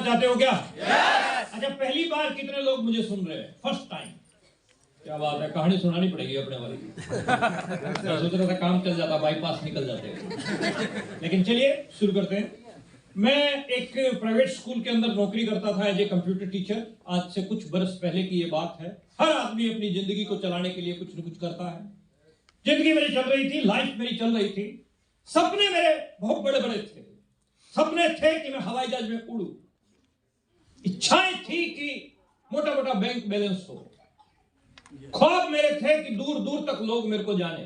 चाहते हो क्या? अच्छा, पहली बार कितने लोग मुझे सुन रहे हैं? First time. क्या बात है, कहानी सुनानी पड़ेगी अपने वाली। मैं सोच रहा था काम चल जाता, बाईपास निकल जाते, लेकिन चलिए शुरू करते हैं। मैं एक प्राइवेट स्कूल के अंदर नौकरी करता था एज ए कंप्यूटर टीचर। आज से कुछ बरस पहले की ये बात है। हर आदमी अपनी जिंदगी को चलाने के लिए कुछ न कुछ करता है। जिंदगी मेरी चल रही थी, लाइफ मेरी चल रही थी। सपने मेरे बहुत बड़े बड़े थे। सपने थे कि मैं हवाई जहाज में उड़ूं। इच्छाएं थी कि मोटा मोटा बैंक बैलेंस हो। ख्वाब मेरे थे कि दूर दूर तक लोग मेरे को जाने।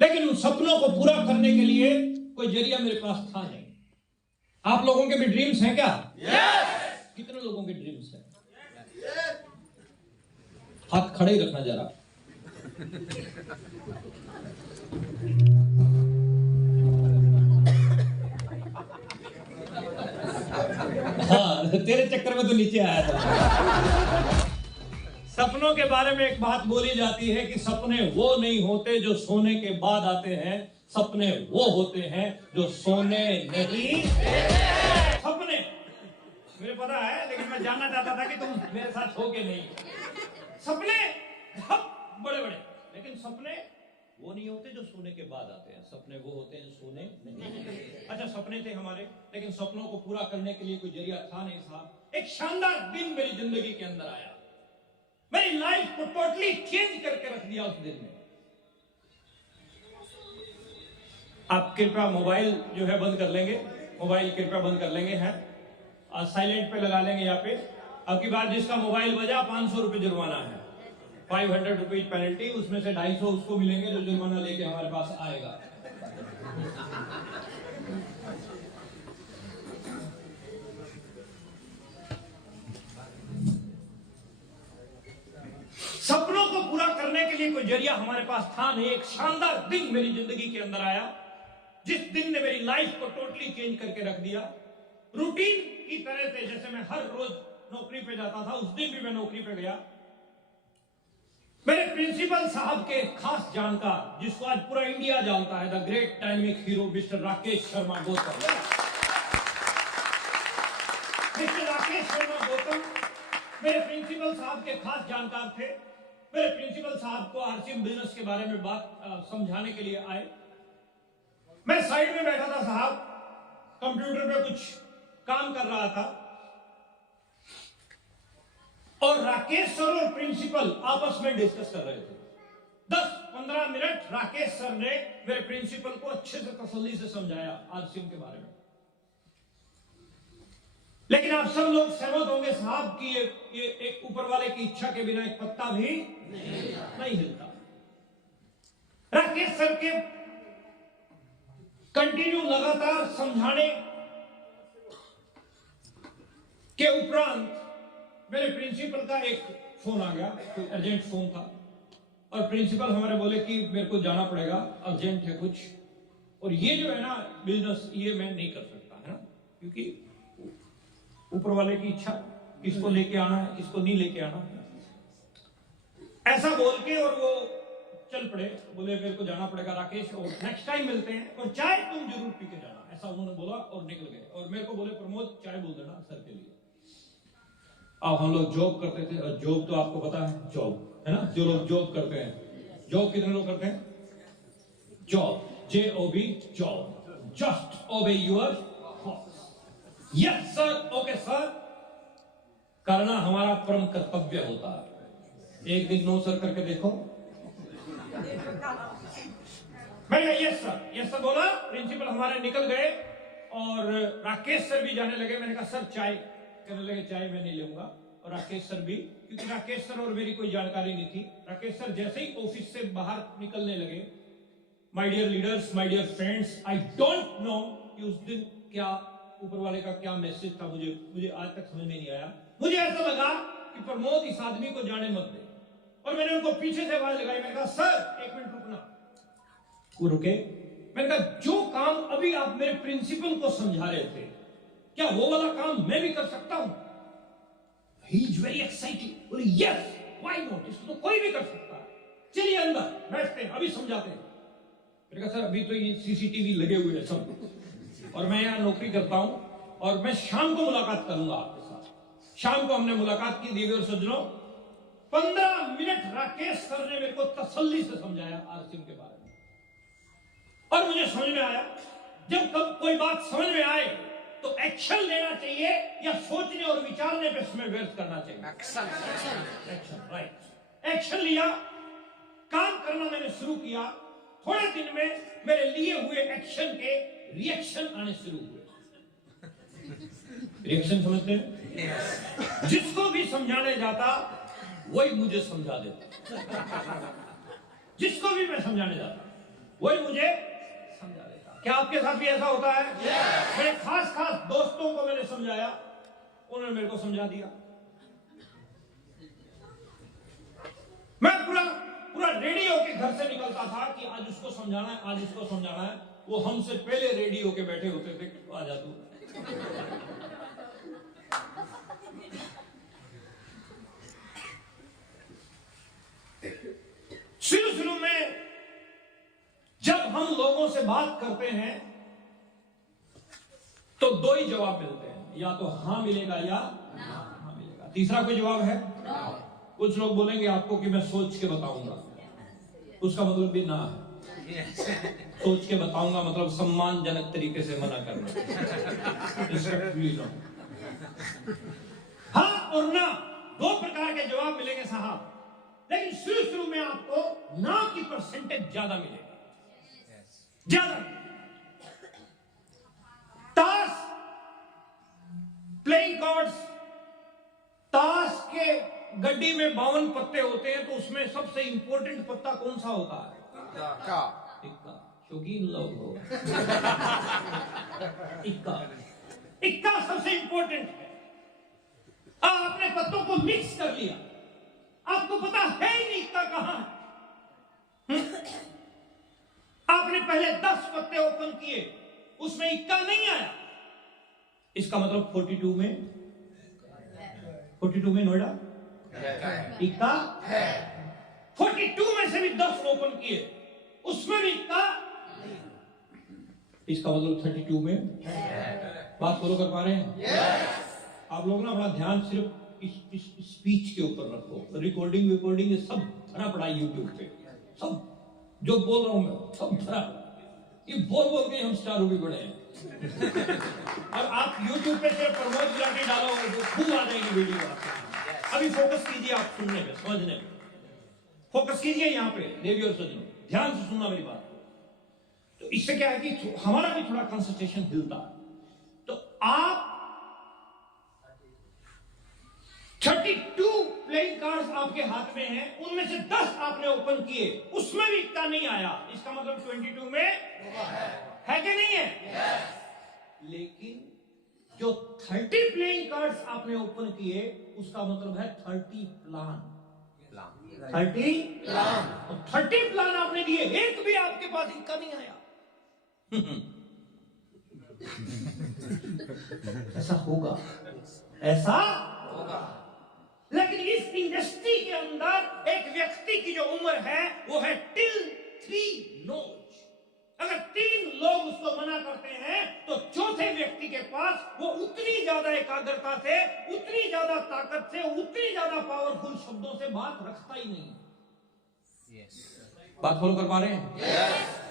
लेकिन उन सपनों को पूरा करने के लिए कोई जरिया मेरे पास था नहीं। आप लोगों के भी ड्रीम्स हैं क्या? कितने लोगों के ड्रीम्स हैं? हाथ खड़े ही रखना जरा। हाँ, तेरे चक्कर में तो नीचे आया था। सपनों के बारे में एक बात बोली जाती है कि सपने वो नहीं होते जो सोने के बाद आते हैं, सपने वो होते हैं जो सोने नहीं। सपने मुझे पता है, लेकिन मैं जानना चाहता था कि तुम मेरे साथ हो के नहीं। सपने बहुत बड़े बड़े, लेकिन सपने वो नहीं होते जो सोने के बाद आते हैं, सपने वो होते हैं सोने नहीं। अच्छा, सपने थे हमारे, लेकिन सपनों को पूरा करने के लिए कोई जरिया था नहीं साहब। एक शानदार दिन मेरी जिंदगी के अंदर आया। मेरी लाइफ को टोटली चेंज करके रख दिया उस दिन ने। आप कृपया मोबाइल जो है बंद कर लेंगे, मोबाइल कृपया बंद कर लेंगे हैं, साइलेंट पे लगा लेंगे। यहाँ पे अब की बार जिसका मोबाइल बजा 500 रुपए जुर्माना है, 500 रुपीज पेनल्टी। उसमें से 250 उसको मिलेंगे जो जुर्माना लेके हमारे पास आएगा। सपनों को पूरा करने के लिए कोई जरिया हमारे पास था नहीं। एक शानदार दिन मेरी जिंदगी के अंदर आया, जिस दिन ने मेरी लाइफ को टोटली चेंज करके रख दिया। रूटीन की तरह से जैसे मैं हर रोज नौकरी पे जाता था, उस दिन भी मैं नौकरी पे गया। मेरे प्रिंसिपल साहब के खास जानकार, जिसको आज पूरा इंडिया जानता है, the great dynamic hero mister Rakesh Sharma Gautam. Mister Rakesh Sharma Gautam मेरे प्रिंसिपल साहब के खास जानकार थे। मेरे प्रिंसिपल साहब को आरसीएम बिजनेस के बारे में बात समझाने के लिए आए। मैं साइड में बैठा था साहब, कंप्यूटर पे कुछ काम कर रहा था, और राकेश सर और प्रिंसिपल आपस में डिस्कस कर रहे थे। 10-15 मिनट राकेश सर ने मेरे प्रिंसिपल को अच्छे से तसल्ली से समझाया आरसीएम के बारे में। लेकिन आप सब लोग सहमत होंगे साहब कि ये एक ऊपर वाले की इच्छा के बिना एक पत्ता भी नहीं हिलता। राकेश सर के कंटिन्यू लगातार समझाने के उपरांत मेरे प्रिंसिपल का एक फोन आ गया, कोई अर्जेंट फोन था, और प्रिंसिपल हमारे बोले कि मेरे को जाना पड़ेगा, अर्जेंट है कुछ, और ये जो है ना बिजनेस, ये मैं नहीं कर सकता है ना, क्योंकि ऊपर वाले की इच्छा, किसको लेके आना है किसको नहीं लेके आना है, ऐसा बोल के और वो चल पड़े। बोले मेरे को जाना पड़ेगा राकेश, और नेक्स्ट टाइम मिलते हैं, और चाय तुम जरूर पी के जाना, ऐसा उन्होंने बोला और निकल गए। और मेरे को बोले प्रमोद चाय बोल देना सर के लिए। अब हम लोग जॉब करते थे, और जॉब तो आपको पता है, जॉब है ना, जो लोग जॉब करते हैं, जॉब कितने लोग करते हैं? जॉब, JOB, जॉब, जस्ट ओबे your boss. Yes sir, okay sir करना हमारा परम कर्तव्य होता है। एक दिन नो सर करके देखो। मैंने यस सर बोला। प्रिंसिपल हमारे निकल गए और राकेश सर भी जाने लगे। मैंने कहा सर चाय, कहने लगे चाय मैं नहीं लूंगा, और राकेश सर भी, क्योंकि राकेश सर और मेरी कोई जानकारी नहीं थी। राकेश सर जैसे ही ऑफिस से बाहर निकलने लगे, my dear leaders, my dear friends, I don't know कि उस दिन क्या ऊपर वाले का क्या मैसेज था, मुझे आज तक समझ में नहीं आया। मुझे ऐसा लगा कि प्रमोद इस आदमी को जाने मत दे, और मैंने उनको पीछे से आवाज लगाई। मैंने कहा सर एक मिनट रुकना। वो रुके। मैंने कहा जो काम अभी आप मेरे प्रिंसिपल को समझा रहे थे, क्या वो वाला काम मैं भी कर सकता हूं? He is very excited. बोले यस, व्हाई नॉट, इसको तो कोई भी कर सकता है, चलिए अंदर बैठते हैं, अभी समझाते हैं। मैंने कहा सर अभी तो ये CCTV लगे हुए हैं सब, और मैं यहाँ नौकरी करता हूं, और मैं शाम को मुलाकात करूंगा आपके साथ। शाम को हमने मुलाकात की देवी और सज्जनों। 15 मिनट राकेश सर ने मेरे को तसल्ली से समझाया आरसीएम के बारे में, और मुझे समझ में आया जब कब कोई बात समझ में आए तो एक्शन लेना चाहिए या सोचने और विचारने पे समय व्यर्थ करना चाहिए। Action, right. एक्शन लिया, काम करना मैंने शुरू किया। थोड़े दिन में मेरे लिए हुए एक्शन के रिएक्शन आने शुरू हुए। रिएक्शन समझते हैं? जिसको भी समझाने जाता वही मुझे समझा देता। जिसको भी मैं समझाने जाता वही मुझे समझा देता। क्या आपके साथ भी ऐसा होता है? मेरे खास दोस्तों को मैंने समझाया, उन्होंने मेरे को समझा दिया। मैं पूरा रेडी होके घर से निकलता था कि आज उसको समझाना है, आज उसको समझाना है। वो हमसे पहले रेडी होके बैठे होते थे, आ जा तू। शुरू में जब हम लोगों से बात करते हैं तो दो ही जवाब मिलते हैं, या तो हां मिलेगा या हाँ मिलेगा। तीसरा कोई जवाब है? कुछ लोग बोलेंगे आपको कि मैं सोच के बताऊंगा, उसका मतलब भी ना है। सोच के बताऊंगा मतलब सम्मानजनक तरीके से मना करना। हाँ और ना, दो प्रकार के जवाब मिलेंगे साहब, लेकिन शुरू में आपको ना की परसेंटेज ज्यादा मिलेगी, ज्यादा। ताश प्लेइंग कार्ड्स, ताश के गड्डी में 52 पत्ते होते हैं, तो उसमें सबसे इंपॉर्टेंट पत्ता कौन सा होता है? इक्का। शौकीन लोग हो। इक्का सबसे इंपॉर्टेंट है। आपने पत्तों को मिक्स कर लिया, आपको पता है ही नहीं इक्का कहां है। आपने पहले 10 पत्ते ओपन किए, उसमें इक्का नहीं आया, इसका मतलब 42 में नोएडा इक्का है। 42 में से भी 10 ओपन किए, उसमें भी इक्का, इसका मतलब 32 में बात फॉलो कर पा रहे हैं? आप लोग ना अपना ध्यान सिर्फ इस स्पीच के ऊपर रखो। रिकॉर्डिंग ये सब भरा पड़ा यूट्यूब पे, सब जो बोल रहा हूं मैं सब भरा। ये बोल के हम स्टार भी बड़े हैं। और आप यूट्यूब पे सिर्फ प्रमोद गुलाटी डालो, खूब आ जाएगी वीडियो। अभी फोकस कीजिए, आप सुनने में, समझने में फोकस कीजिए। यहाँ पे देवी और सज्जनों, ध्यान से सुनना मेरी बात। तो इससे क्या है कि हमारा भी थोड़ा कंसंट्रेशन हिलता है। तो आप 32 प्लेइंग कार्ड्स आपके हाथ में हैं, उनमें से 10 आपने ओपन किए, उसमें भी इक्का नहीं आया, इसका मतलब 22 में है कि नहीं है? लेकिन जो 30 प्लेइंग कार्ड्स आपने ओपन किए, उसका मतलब है 30 प्लान। 30 प्लान आपने दिए, एक भी आपके पास इक्का नहीं आया। ऐसा होगा। लेकिन इस इंडस्ट्री के अंदर एक व्यक्ति की जो उम्र है वो है टिल 3 नोज। अगर 3 लोग उसको मना करते हैं तो चौथे व्यक्ति के पास वो उतनी ज्यादा एकाग्रता से, उतनी ज्यादा ताकत से, उतनी ज्यादा पावरफुल शब्दों से बात रखता ही नहीं। बात फॉलो कर पा रहे हैं?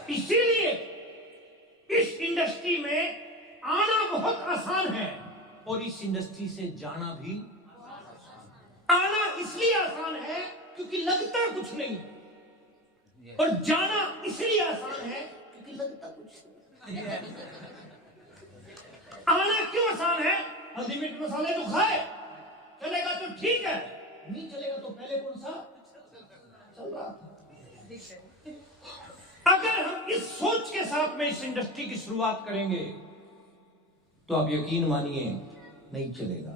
इसीलिए इस इंडस्ट्री में आना बहुत आसान है और इस इंडस्ट्री से जाना भी। आना इसलिए आसान है क्योंकि लगता कुछ नहीं, और जाना इसलिए आसान है क्योंकि लगता कुछ नहीं। आना क्यों आसान है? हल्दी मिर्च मसाले तो खाए, चलेगा तो ठीक है, नहीं चलेगा तो पहले कौन सा चल रहा था। अगर हम इस सोच के साथ में इस इंडस्ट्री की शुरुआत करेंगे तो आप यकीन मानिए नहीं चलेगा।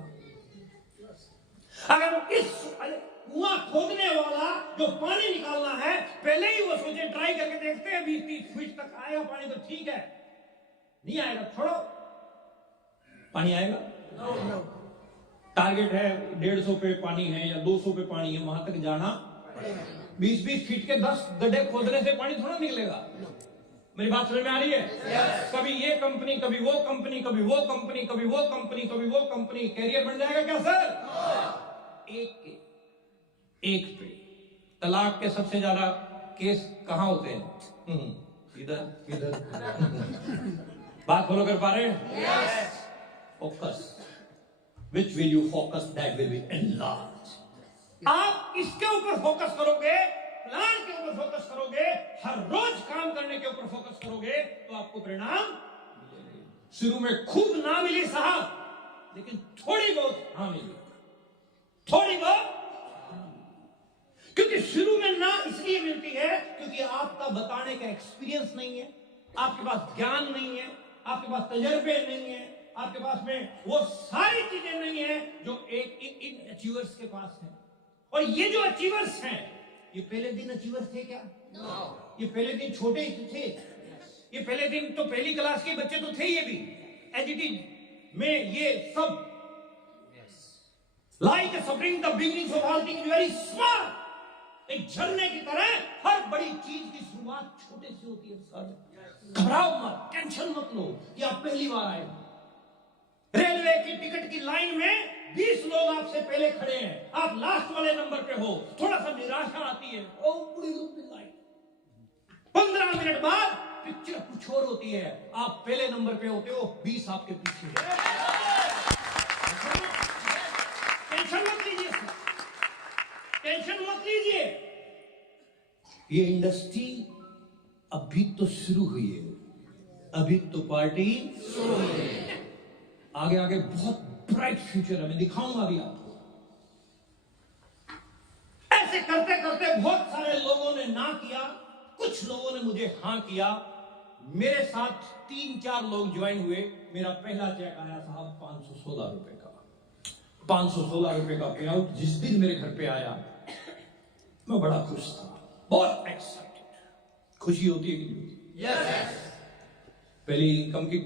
अगर इस कुआं खोदने वाला जो पानी निकालना है, पहले ही वो सोचे ट्राई करके देखते हैं 20-30 फीट तक आएगा पानी तो ठीक है, नहीं आएगा छोड़ो, पानी आएगा? टारगेट है 150 पे पानी है या 200 पे पानी है, वहां तक जाना 20-20 फीट के 10 गड्ढे खोदने से पानी थोड़ा निकलेगा। मेरी बात समझ में आ रही है? कभी ये कंपनी, कभी वो कंपनी, कभी वो कंपनी, कभी वो कंपनी, कभी वो कंपनी, कैरियर बन जाएगा क्या सर? एक पे तलाक के सबसे ज्यादा केस कहां होते हैं? इधर बात फॉलो कर पा रहे हैं? Focus, which will you focus, that will be enlarge. आप इसके ऊपर फोकस करोगे, प्लान के ऊपर फोकस करोगे, हर रोज काम करने के ऊपर फोकस करोगे, तो आपको परिणाम मिलेंगे। शुरू में खूब ना मिली साहब, लेकिन थोड़ी बहुत हाँ मिली, थोड़ी बहुत। क्योंकि शुरू में ना इसलिए मिलती है क्योंकि आपका बताने का एक्सपीरियंस नहीं है, आपके पास ज्ञान नहीं है, आपके पास तजर्बे नहीं है, आपके पास में वो सारी चीजें नहीं है जो इन अचीवर्स के पास है। और ये जो अचीवर्स हैं, ये पहले दिन अचीवर्स थे क्या? ये पहले दिन छोटे थे? ये पहले दिन तो पहली क्लास के बच्चे तो थे, ये भी एजीटी में ये सब like suffering the beginning of all things very small. एक झरने की तरह हर बड़ी चीज की शुरुआत छोटे से होती है सर। घबराओ मत, टेंशन मत लो कि आप पहली बार आए। रेलवे की टिकट की लाइन में 20 लोग आपसे पहले खड़े हैं, आप लास्ट वाले नंबर पे हो, थोड़ा सा निराशा आती है। ओ बड़ी लंबी लाइन, 15 मिनट बाद पिक्चर कुछ और होती है, आप पहले नंबर पे होते हो, 20 आपके पीछे है। टेंशन मत लीजिए, टेंशन मत लीजिए। ये इंडस्ट्री अभी तो शुरू हुई है, अभी तो पार्टी शुरू हुई है। आगे आगे बहुत ब्राइट फ्यूचर है, मैं दिखाऊंगा अभी आपको। ऐसे करते करते बहुत सारे लोगों ने ना किया, कुछ लोगों ने मुझे हां किया। मेरे साथ 3-4 लोग ज्वाइन हुए। मेरा पहला चेक आया साहब 516 रुपए का। 516 रुपए का पे आउट जिस दिन मेरे घर पे आया, मैं बड़ा खुश था, बहुत एक्साइटेड। खुशी होती है कि नहीं होती? यस। पहली इनकम की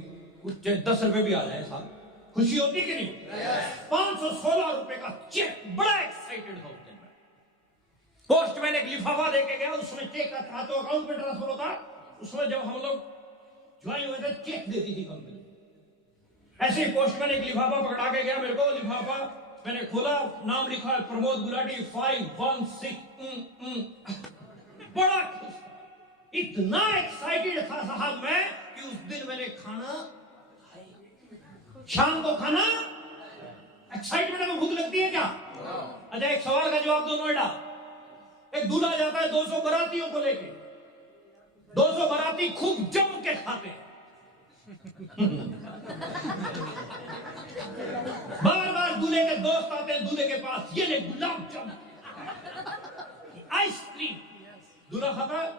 कुछ 10 रुपए भी आ जाए साहब, खुशी होती कि नहीं? yes. 516 रुपए का चेक, बड़ा एक्साइटेड था उस दिन में। पोस्टमैन एक लिफाफा देके गया, उसमें चेक का था तो अकाउंट में ट्रांसफर होता। उसमें जब हम लोग ज्वाइन हुए थे, चेक देती थी कंपनी। ऐसे ही पोस्टमैन एक लिफाफा पकड़ा के गया मेरे को। लिफाफा मैंने खोला, नाम लिखा है प्रमोद गुलाटी 516। बड़ा खुश, इतना एक्साइटेड था साहब मैं कि उस दिन मैंने खाना, शाम को खाना, एक्साइटमेंट में भूख लगती है क्या? अच्छा एक सवाल का जवाब दो नोएडा। एक दूल्हा जाता है 200 बारातियों को लेके, 200 बाराती खूब जम के खाते हैं। बार बार दूल्हे के दोस्त आते हैं दूल्हे के पास, ये ले गुलाब जामुन, आइसक्रीम। दूल्हा खाता है?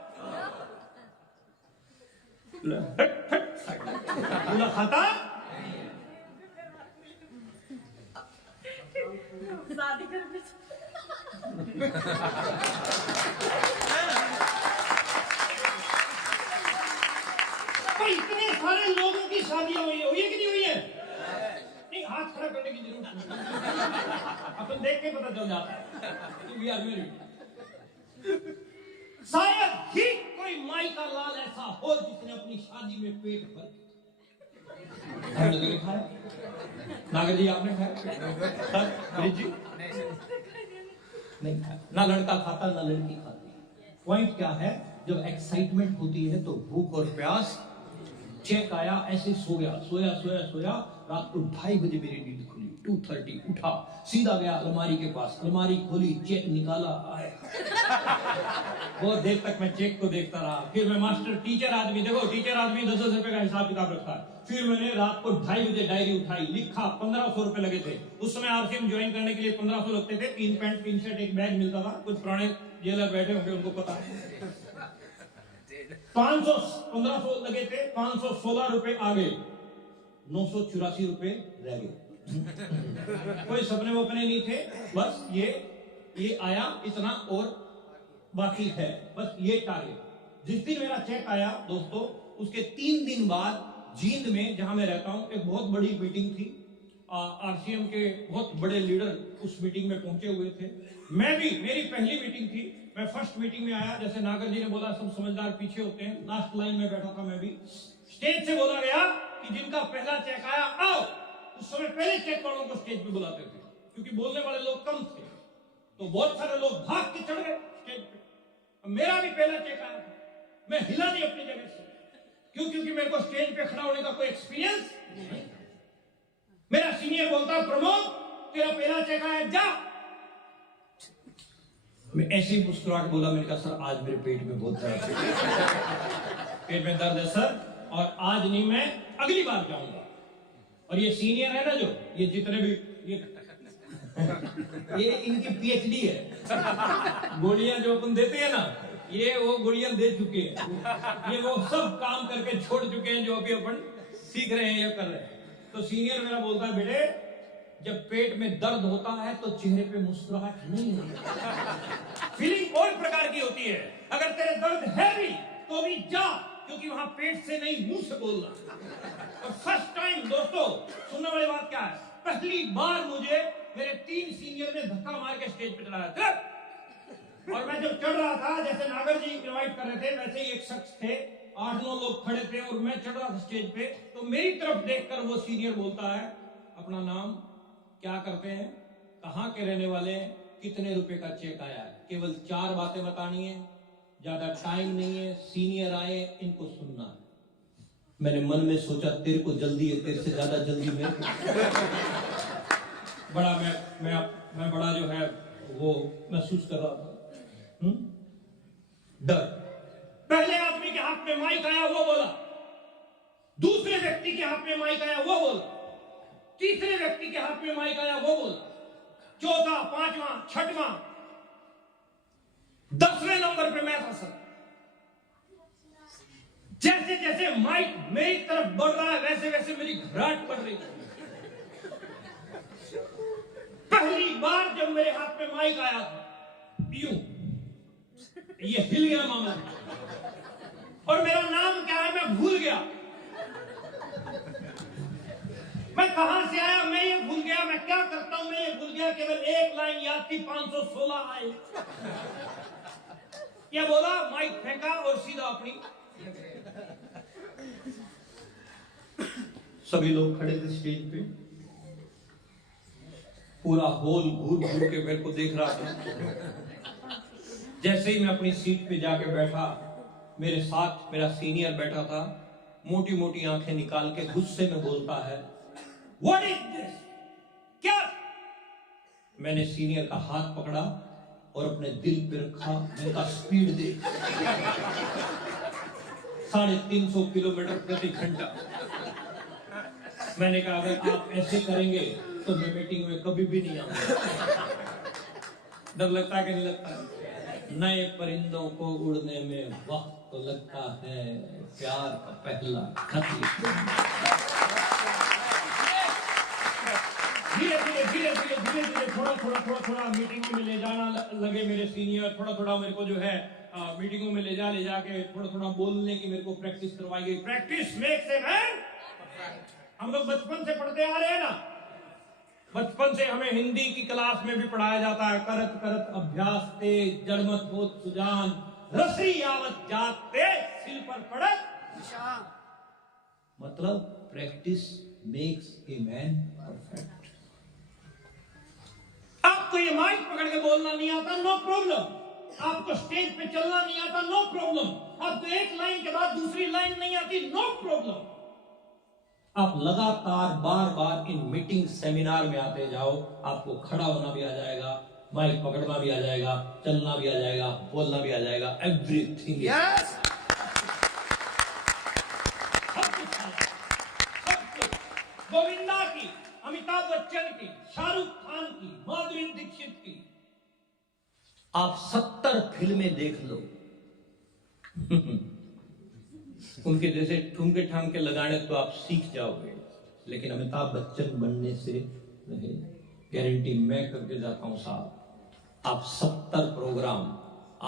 दूल्हा खाता? शादी कर तो इतने सारे लोगों की शादियां हुई है कि नहीं हुई है? नहीं, हाथ खड़ा करने की जरूरत नहीं, अपन देख के पता चल जाता है कि वी आर मैरिड। शायद ही कोई माई का लाल ऐसा हो जिसने अपनी शादी में पेट भर के खाया। नागर जी आपने खाया? जी नहीं खाया। ना लड़का खाता ना लड़की खाती। पॉइंट क्या है, जब एक्साइटमेंट होती है तो भूख और प्यास। चेक आया, ऐसे सो गया, सोया रात को 2:30 बजे मेरी नींद खुली। 2:30 उठा, सीधा गया अलमारी के पास, अलमारी खोली, चेक निकाला। आए बहुत देर तक मैं चेक को देखता रहा। फिर मैं मास्टर टीचर आदमी, देखो टीचर आदमी 10-10 रुपए का हिसाब किताब रखता है। फिर मैंने रात को 2:30 बजे डायरी उठाई, लिखा। 1500 रुपए लगे थे उस समय। आरसीएम ज्वाइन करने के लिए 1500 लगते थे। 3 पैंट 3 शर्ट एक बैग मिलता था। कुछ पुराने जेलर बैठे होंगे उनको पता है। 1500 लगे थे, 516 रुपए आ गए, 984 रुपए रह गए। कोई सपने वपने नहीं थे, बस ये आया इतना और बाकी है, बस ये टारगेट। जिस दिन मेरा चेक आया दोस्तों, उसके 3 दिन बाद जींद में जहां मैं रहता हूं एक बहुत बड़ी मीटिंग थी। आरसीएम के बहुत बड़े लीडर उस मीटिंग में पहुंचे हुए थे। मैं भी, मेरी पहली मीटिंग थी। मैं फर्स्ट मीटिंग में आया, जैसे नागर जी ने बोला सब समझदार पीछे होते हैं, लास्ट लाइन में बैठा था मैं भी। स्टेज से बोला गया कि जिनका पहला चेक आया आओ। उस समय पहले चेक वालों को स्टेज पे बुलाते थे, क्योंकि बोलने वाले लोग कम थे, तो बहुत सारे लोग भाग के चढ़ गए स्टेज पे। मेरा भी पहला चेक आया था, मैं हिला नहीं अपनी जगह से। क्यों? क्योंकि मेरे को स्टेज पे खड़ा होने का कोई एक्सपीरियंस नहीं। मेरा सीनियर बोलता प्रमोद तेरा पहला चेक आया, जा। मैं ऐसे ही मुस्कुरा के बोला, मैंने कहा सर आज मेरे पेट में बहुत दर्द है, पेट में दर्द है सर, और आज नहीं मैं अगली बार जाऊंगा। और ये सीनियर है ना, जो ये जितने भी ये इनकी पीएचडी है। गोलियां जो अपन देते हैं ना, ये वो गोलियां दे चुके हैं, ये वो सब काम करके छोड़ चुके हैं जो अभी अपन सीख रहे हैं या कर रहे हैं। तो सीनियर मेरा बोलता है बेटे जब पेट में दर्द होता है तो चेहरे पे मुस्कुराहट नहीं होती, फीलिंग और प्रकार की होती है। अगर तेरे दर्द है भी तो भी जा, क्योंकि वहां पेट से नहीं मुंह से बोलना। और फर्स्ट टाइम दोस्तों सुनने वाली बात क्या है, पहली बार मुझे मेरे 3 सीनियर ने धक्का मार के स्टेज पे चढ़ाया था। और मैं जब चढ़ रहा था, जैसे नागर जी इनवाइट कर रहे थे, वैसे ही एक शख्स थे, 8-9 लोग खड़े थे और मैं चढ़ रहा था स्टेज पे। तो मेरी तरफ देखकर वो सीनियर बोलता है अपना नाम, क्या करते हैं, कहाँ के रहने वाले हैं, कितने रुपए का चेक आया है। केवल 4 बातें बतानी है, ज्यादा टाइम नहीं है, सीनियर आए इनको सुनना है। मैंने मन में सोचा तेरे को जल्दी है, तेरे से ज्यादा जल्दी मैं बड़ा मैं बड़ा जो है वो महसूस कर रहा था। डर। पहले आदमी के हाथ में माइक आया वो बोला, दूसरे व्यक्ति के हाथ में माइक आया वो बोला, तीसरे व्यक्ति के हाथ में माइक आया वो बोला, चौथा, 5वां, 6वां, 10वें नंबर पे मैं था सर। जैसे जैसे माइक मेरी तरफ बढ़ रहा है वैसे वैसे मेरी घबराहट बढ़ रही है। पहली बार जब मेरे हाथ में माइक आया था, यूं ये हिल गया मामला, और मेरा नाम क्या है मैं भूल गया। मैं कहां से आया मैं ये भूल गया, मैं क्या करता हूं मैं ये भूल गया। केवल एक लाइन याद थी, 516 आए। क्या बोला, माइक फेंका और सीधा अपनी। सभी लोग खड़े थे स्टेज पे, पूरा हॉल घूर घूर के मेरे को देख रहा था। जैसे ही मैं अपनी सीट पे जाके बैठा, मेरे साथ मेरा सीनियर बैठा था, मोटी मोटी आंखें निकाल के गुस्से में बोलता है, व्हाट इज दिस, क्या? मैंने सीनियर का हाथ पकड़ा और अपने दिल पे रखा। मैंने कहा स्पीड दे, 350 किलोमीटर प्रति घंटा। मैंने कहा अगर आप ऐसे करेंगे तो मैं मीटिंग में कभी भी नहीं आऊंगा। डर लगता है कि नहीं लगता है? नए परिंदों को उड़ने में वक्त तो लगता है, प्यार का पहला खत लिखने में। धीरे धीरे थोड़ा मीटिंगों में ले जाना लगे मेरे सीनियर। थोड़ा मेरे को जो है मीटिंगों में ले जाके थोड़ा बोलने की मेरे को प्रैक्टिस करवाई गई। Practice makes a man. हम लोग बचपन से पढ़ते आ रहे हैं ना, बचपन से हमें हिंदी की क्लास में भी पढ़ाया जाता है, करत करत अभ्यास ते जड़मत होत सुजान, रसी आवत जाते सिल पर पड़त निशान। मतलब practice makes a man perfect. आपको ये माइक पकड़ के बोलना नहीं आता, नो प्रॉब्लम। आपको स्टेज पे चलना नहीं आता, नो प्रॉब्लम। आपको एक लाइन के बाद दूसरी लाइन नहीं आती, नो प्रॉब्लम। आप लगातार बार बार इन मीटिंग सेमिनार में आते जाओ, आपको खड़ा होना भी आ जाएगा, माइक पकड़ना भी आ जाएगा, चलना भी आ जाएगा, बोलना भी आ जाएगा, एवरीथिंग। यस, सब कुछ। गोविंदा की, अमिताभ बच्चन की, शाहरुख खान की, माधुरी दीक्षित की, आप 70 फिल्में देख लो। उनके जैसे ठुमके ठामके लगाने तो आप सीख जाओगे, लेकिन अमिताभ बच्चन बनने से नहीं, गारंटी मैं करके जाता हूं साहब। आप 70 प्रोग्राम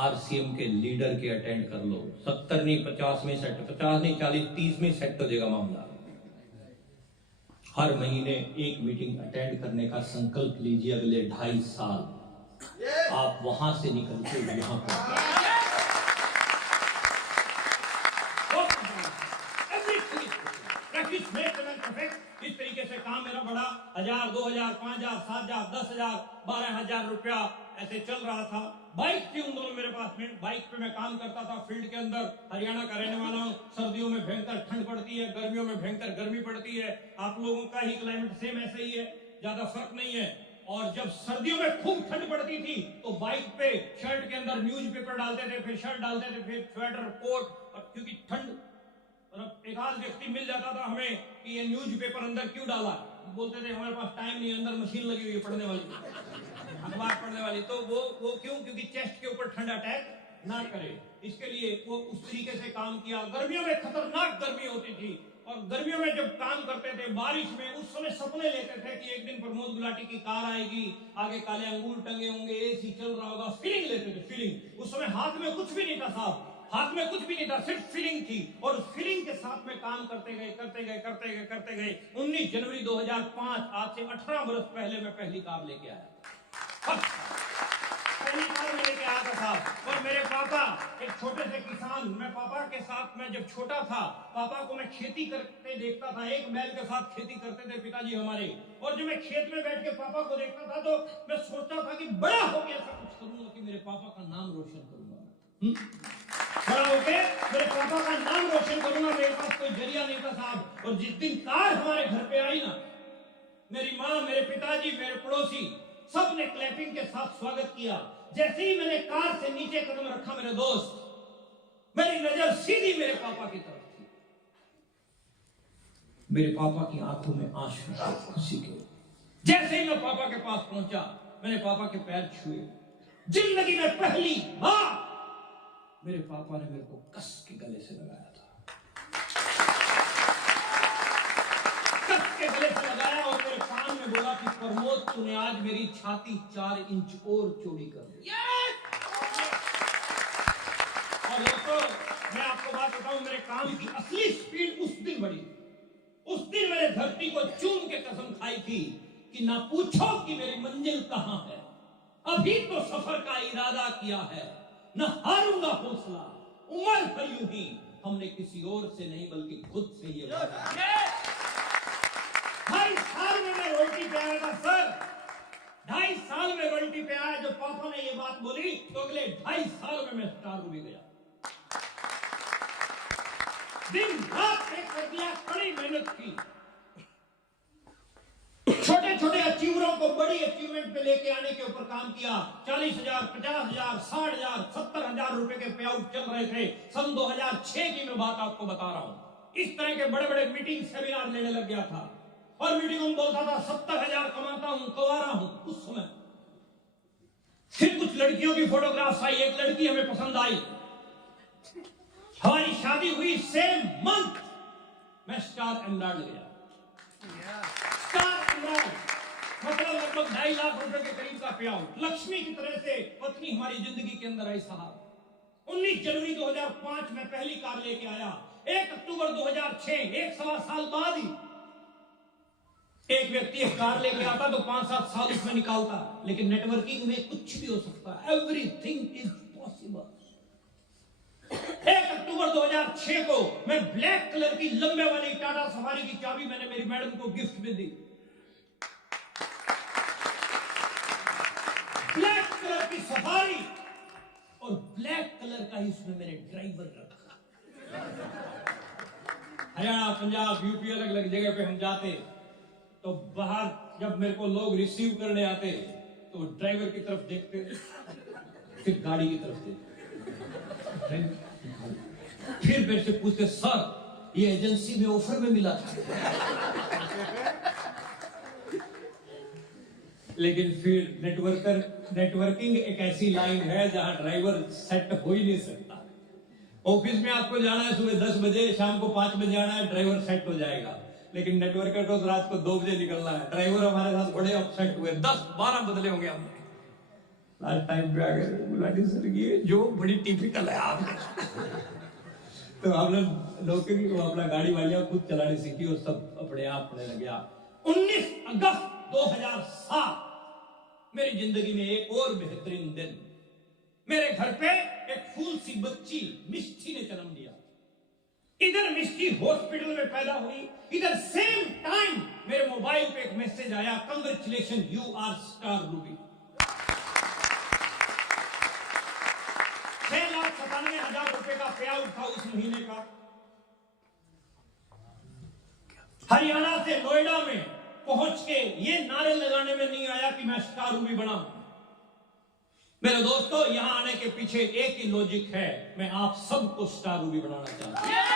आरसीएम के लीडर के अटेंड कर लो, 70 नहीं 50 में सेट, 50 नहीं 40 30 में सेट हो जाएगा मामला। हर महीने एक मीटिंग अटेंड करने का संकल्प लीजिए अगले 2.5 साल। आप वहां से निकल के यहां पर इस तरीके से काम मेरा बड़ा 1000, 2000, 5000, 7000, 10000, 12000 रुपया ऐसे चल रहा था। बाइक थी उन दोनों मेरे पास में, बाइक पे मैं काम करता था फील्ड के अंदर। हरियाणा का रहने वाला हूँ, सर्दियों में भयंकर ठंड पड़ती है, गर्मियों में भयंकर गर्मी पड़ती है। आप लोगों का ही क्लाइमेट सेम ऐसा ही है, ज्यादा फर्क नहीं है। और जब सर्दियों में खूब ठंड पड़ती थी तो बाइक पे शर्ट के अंदर न्यूज़पेपर डालते थे, फिर शर्ट डालते थे, फिर स्वेटर, कोट, और क्योंकि ठंड, एक आध व्यक्ति मिल जाता था हमें कि ये न्यूज़पेपर अंदर क्यों डाला, बोलते थे हमारे पास टाइम नहीं, अंदर मशीन लगी हुई है पढ़ने वाली, अखबार पढ़ने वाली। तो वो क्यों? क्योंकि चेस्ट के ऊपर ठंड अटैक ना करे, इसके लिए वो उस तरीके से काम किया। गर्मियों में खतरनाक गर्मी होती थी, और गर्मियों में जब काम करते थे बारिश में, उस समय सपने लेते थे कि एक दिन प्रमोद गुलाटी की कार आएगी, आगे काले अंगूर टंगे होंगे, एसी चल रहा होगा, फीलिंग लेते थे, फीलिंग। उस समय हाथ में कुछ भी नहीं था साहब, हाथ में कुछ भी नहीं था, सिर्फ फीलिंग थी, और उस फीलिंग के साथ में काम करते गए करते गए करते गए करते गए। 19 जनवरी 2005, आज से 18 वर्ष पहले मैं पहली कार लेके आया था, पहली कार में लेके आया था साहब। और मेरे पापा एक छोटे से किसान, मैं पापा के साथ में जब छोटा था, पापा को मैं खेती करते देखता था, एक बैल के साथ खेती करते थे पिताजी हमारे। और जब मैं खेत में बैठ के पापा को देखता था तो मैं सोचता था कि बड़ा होकर ऐसा कुछ करूंगा कि मेरे पापा का नाम रोशन करूंगा, बड़ा होके मेरे पापा का नाम रोशन करूंगा। मेरे पास कोई जरिया नहीं था साहब। और जिस दिन कार हमारे घर पे आई ना, मेरी माँ, मेरे पिताजी, मेरे पड़ोसी, सब ने क्लैपिंग के साथ स्वागत किया। जैसे ही मैंने कार से नीचे कदम रखा मेरे दोस्त, मेरी नजर सीधी मेरे पापा की तरफ थी। मेरे पापा की आंखों में आंसू थे खुशी के। जैसे ही मैं पापा के पास पहुंचा, मैंने पापा के पैर छुए। जिंदगी में पहली बार मेरे पापा ने मेरे को कस के गले से लगाया था, कस के गले से लगाया, और मेरे कान में बोला कि प्रमोद, तूने आज मेरी छाती 4 इंच और चौड़ी कर दी। और दोस्तों, मैं आपको बात बताऊं, मेरे काम की असली स्पीड उस दिन बढ़ी। उस दिन मैंने धरती को चूम के कसम खाई थी कि ना पूछो कि मेरी मंजिल कहां है, अभी तो सफर का इरादा किया है, न हारूंगा हौसला, उम्र भर यूं ही, हमने किसी और से नहीं बल्कि खुद से ये बात। 2.5 साल में मैं रोटी पे आया था सर, 2.5 साल में रोटी पे आया। जब पापा ने ये बात बोली तो अगले 2.5 साल में मैं स्टार भी गया। दिन रात एक कर दिया, कड़ी मेहनत की, छोटे छोटे अचीवरों को बड़ी अचीवमेंट पे लेके आने के ऊपर काम किया। 40,000, 50,000, 60,000, 70,000 रुपए के पे आउट चल रहे थे। सन 2006 की मैं बात आपको बता रहा हूं। इस तरह के बड़े बड़े मीटिंग सेमिनार लेने लग गया था, और मीटिंगों में बोलता था 70,000 कमाता हूं, कवारा हूं उस समय। फिर कुछ लड़कियों की फोटोग्राफ्स आई, एक लड़की हमें पसंद आई, हमारी शादी हुई, सेम मंथ मैं स्टार एमराल्ड गया। स्टार एमराल्ड मतलब लगभग 2.5 लाख रुपए के करीब का पे आउट। लक्ष्मी की तरह से पत्नी हमारी जिंदगी के अंदर आई साहब। 19 जनवरी 2005 में पहली कार लेके आया। 1 अक्टूबर 2006, 1.25 साल बाद ही एक व्यक्ति एक कार लेके आता तो 5-7 साल उसमें निकालता। लेकिन नेटवर्किंग में कुछ भी हो सकता है, एवरीथिंग इज पॉसिबल। 1 अक्टूबर 2006 को मैं ब्लैक कलर की लंबे वाली टाटा सफारी की चाबी मैंने मेरी मैडम को गिफ्ट में दी। ब्लैक कलर की सफारी और ब्लैक कलर का ही उसमें मैंने ड्राइवर रखा। हरियाणा, पंजाब, यूपी, अलग अलग जगह पे हम जाते तो बाहर जब मेरे को लोग रिसीव करने आते तो ड्राइवर की तरफ देखते, फिर गाड़ी की तरफ देखते, फिर मेरे से पूछते, सर ये एजेंसी में ऑफर में मिला था। लेकिन फिर नेटवर्किंग एक ऐसी लाइन है जहां ड्राइवर सेट हो ही नहीं सकता। ऑफिस में आपको जाना है सुबह 10 बजे, शाम को 5 बजे आना है, ड्राइवर सेट हो जाएगा। लेकिन नेटवर्कर को रात को 2 बजे निकलना है। ड्राइवर हमारे साथ बड़े अपसेट हुए, 10-12 बदले होंगे हमने। लास्ट टाइम पे आ गए, गुलाटी सर ये जो बड़ी टिपिकल है आप। तो हमने नौकरी को अपना गाड़ी वालियां खुद चलाने सीखी और सब अपने आप पढ़ने लग गया। 19 अगस्त 2007 मेरी जिंदगी में एक और बेहतरीन दिन। मेरे घर पे एक फूल सी बच्ची मिष्टी ने जन्म दिया। इधर मिष्टी हॉस्पिटल में पैदा हुई, इधर सेम टाइम मेरे मोबाइल पे एक मैसेज आया, congratulation you are star ruby. 6,97,000 रुपए का पे आउट था उस महीने का। हरियाणा से नोएडा में पहुंच के ये नारे लगाने में नहीं आया कि मैं स्टार रूबी बनाऊं। मेरे दोस्तों, यहां आने के पीछे एक ही लॉजिक है, मैं आप सबको स्टार रूबी बनाना चाहता हूं।